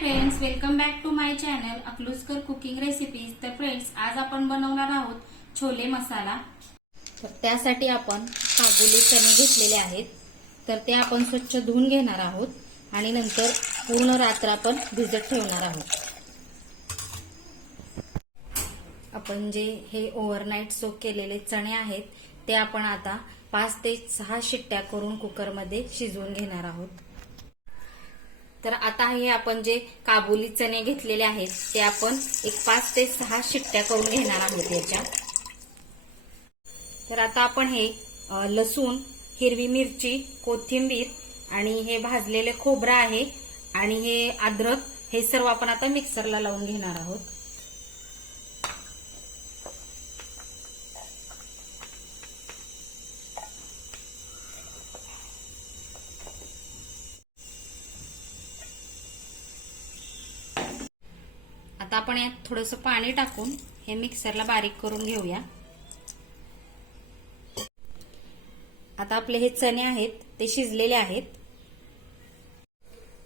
Friends, welcome back to my channel Akalujkar cooking recipes. तर friends, आज आपण बनवणार आहोत छोले मसाला। तर त्यासाठी आपण काबुली चणे घेतलेले आहेत। तर ते आपण स्वच्छ धुवून घेणार आहोत आणि नंतर पूर्ण रात्र आपण भिजत ठेवणार आहोत। आपण जे हे ओव्हरनाईट सोक केलेले चणे आहेत ते आपण आता 5 ते 6 शिट्ट्या करून कुकरमध्ये शिजवून घेणार आहोत। तर आता हे आपण जे काबुली चणे घेतलेले आहेत ते आपण एक 5 ते 6 शिट्ट्या करून घेणार आहोत याच्या। तर आता आपण हे लसूण, हिरवी मिरची, कोथिंबीर आणि हे भाजलेले खोबरं आहे आणि हे अद्रक हे सर्व आपण आता मिक्सरला लावून घेणार आहोत। आता आपण यात थोडंसं पाणी टाकून हे मिक्सरला बारीक करून घेऊया। आता आपले हे चणे आहेत ते शिजलेले आहेत।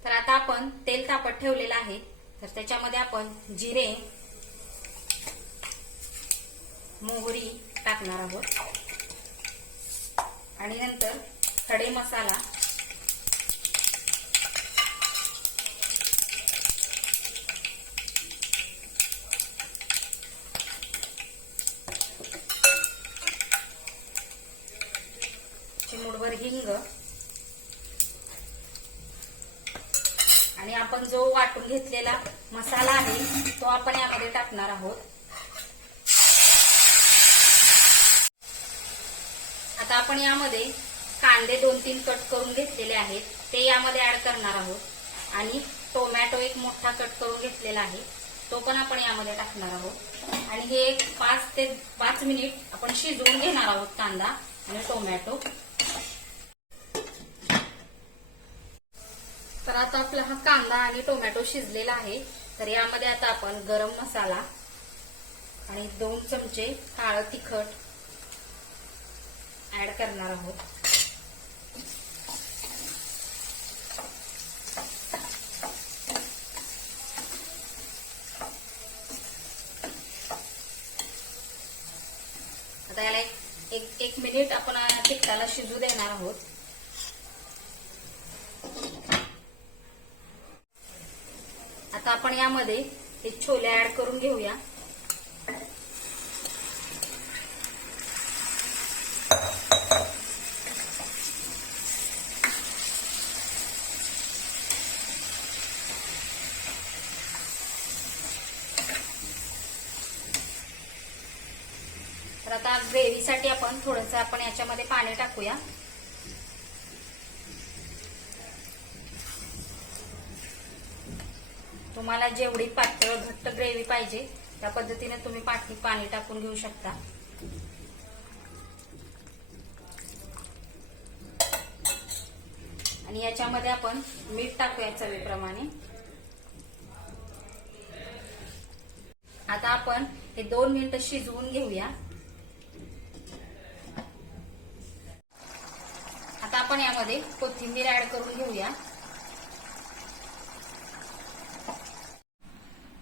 तर आता आपण तेल तापत ठेवलेलं आहे। तर त्याच्यामध्ये आपण जिरे, मोहरी टाकणार आहोत आणि नंतर खडे मसाला, चिमूटभर हिंग आणि आपण जो वाटून घेतलेला मसाला आहे तो आपण यामध्ये टाकणार आहोत। आता आपण यामध्ये कांदे 2-3 कट करून घेतलेले आहेत ते यामध्ये ऍड करणार आहोत आणि टोमॅटो एक मोठा कट करून घेतलेला आहे तो पण आपण यामध्ये टाकणार आहोत आणि हे 5 ते 5 मिनिट आपण शिजवून घेणार आहोत कांदा आणि टोमॅटो। तर आता आपला हा कांदा आणि टोमॅटो शिजलेला आहे। तर यामध्ये आता आपण गरम मसाला आणि 2 चमचे काळं तिखट ऍड करणार आहोत। आता याला एक मिनिट आपण तिखटाला शिजू देणार आहोत। आता आपण यामध्ये हे छोले ऍड करून घेऊया। तर आता ग्रेव्हीसाठी आपण थोडंसं आपण याच्यामध्ये पाणी टाकूया। तुम्हाला जेवढी पातळ घट्ट ग्रेव्ही पाहिजे त्या पद्धतीने तुम्ही पाणी टाकून घेऊ शकता। आणि याच्यामध्ये आपण मीठ टाकूया चवीप्रमाणे। आता आपण हे 2 मिनिटं शिजवून घेऊया। आता आपण यामध्ये कोथिंबीर ऍड करून घेऊया।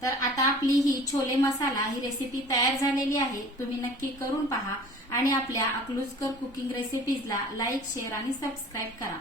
तर आता आपली ही छोले मसाला ही रेसिपी तयार झालेली आहे। तुम्ही नक्की करून पहा आणि आपल्या अकलूजकर कुकिंग रेसिपीजला लाईक, शेअर आणि सबस्क्राईब करा।